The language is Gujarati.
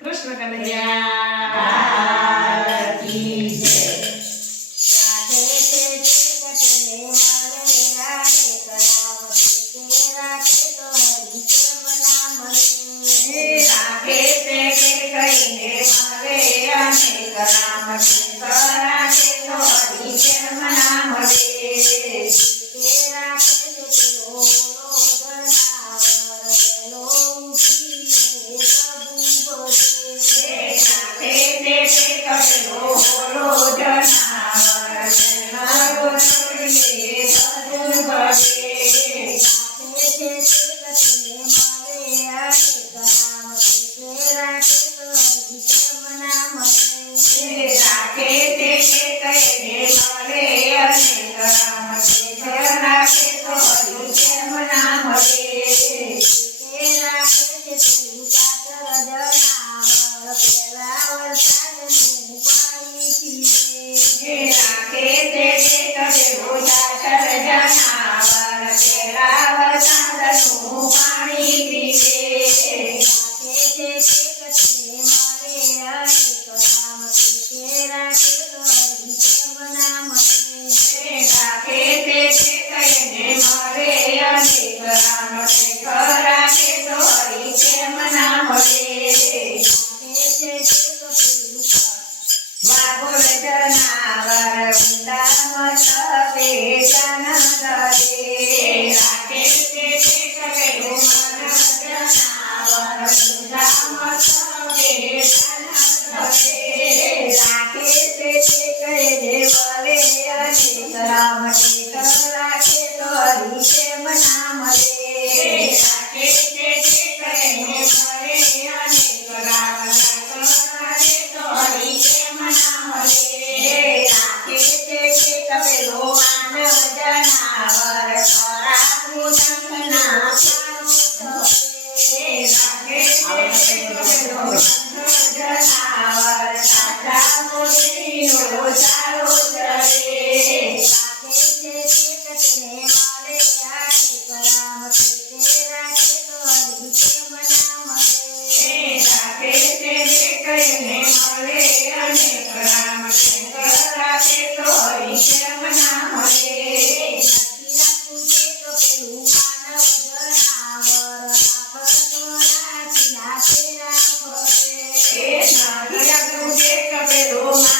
કૃષ્ણ કનૈયા. રામ